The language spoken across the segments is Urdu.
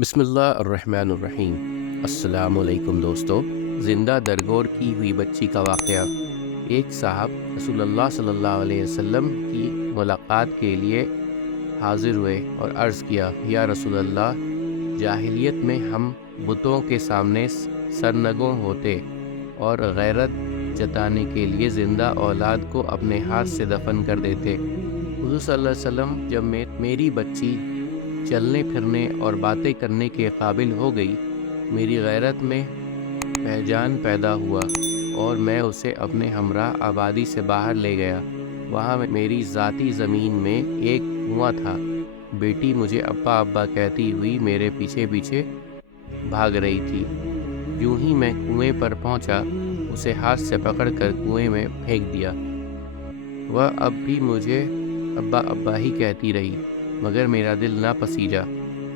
بسم اللہ الرحمن الرحیم۔ السلام علیکم دوستو۔ زندہ درگور کی ہوئی بچی کا واقعہ۔ ایک صاحب رسول اللہ صلی اللہ علیہ وسلم کی ملاقات کے لیے حاضر ہوئے اور عرض کیا، یا رسول اللہ، جاہلیت میں ہم بتوں کے سامنے سرنگوں ہوتے اور غیرت جتانے کے لیے زندہ اولاد کو اپنے ہاتھ سے دفن کر دیتے۔ حضور صلی اللہ علیہ وسلم جب میری بچی چلنے پھرنے اور باتیں کرنے کے قابل ہو گئی، میری غیرت میں پہچان پیدا ہوا اور میں اسے اپنے ہمراہ آبادی سے باہر لے گیا۔ وہاں میری ذاتی زمین میں ایک کنواں تھا۔ بیٹی مجھے ابا ابا کہتی ہوئی میرے پیچھے پیچھے بھاگ رہی تھی۔ یوں ہی میں کنویں پر پہنچا، اسے ہاتھ سے پکڑ کر کنویں میں پھینک دیا۔ وہ اب بھی مجھے ابا ابا ہی کہتی رہی، مگر میرا دل نہ پسیجا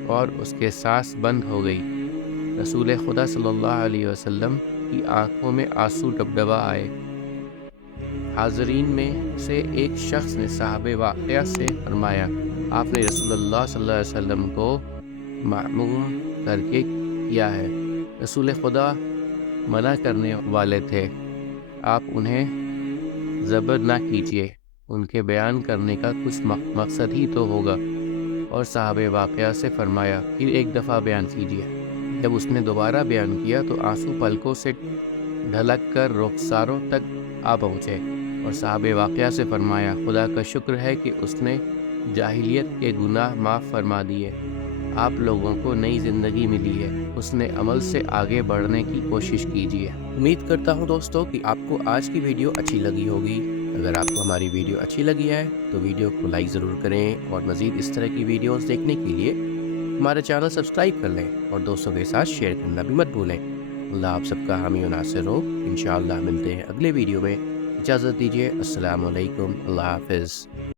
اور اس کے سانس بند ہو گئی۔ رسول خدا صلی اللہ علیہ وسلم کی آنکھوں میں آنسو ڈبڈبا آئے۔ حاضرین میں سے ایک شخص نے صاحب واقعہ سے فرمایا، آپ نے رسول اللہ صلی اللہ علیہ وسلم کو معموم کر کے کیا ہے؟ رسول خدا منع کرنے والے تھے، آپ انہیں زبر نہ کیجیے، ان کے بیان کرنے کا کچھ مقصد ہی تو ہوگا۔ اور صاحب واقعہ سے فرمایا، پھر ایک دفعہ بیان کیجیے۔ جب اس نے دوبارہ بیان کیا تو آنسو پلکوں سے ڈھلک کر رخساروں تک آ پہنچے، اور صاحب واقعہ سے فرمایا، خدا کا شکر ہے کہ اس نے جاہلیت کے گناہ معاف فرما دیے، آپ لوگوں کو نئی زندگی ملی ہے، اس نے عمل سے آگے بڑھنے کی کوشش کیجیے۔ امید کرتا ہوں دوستو کہ آپ کو آج کی ویڈیو اچھی لگی ہوگی۔ اگر آپ کو ہماری ویڈیو اچھی لگی ہے تو ویڈیو کو لائک ضرور کریں، اور مزید اس طرح کی ویڈیوز دیکھنے کے لیے ہمارا چینل سبسکرائب کر لیں اور دوستوں کے ساتھ شیئر کرنا بھی مت بھولیں۔ اللہ آپ سب کا حامی و ناصر ہو۔ انشاءاللہ ملتے ہیں اگلے ویڈیو میں۔ اجازت دیجیے، السلام علیکم، اللہ حافظ۔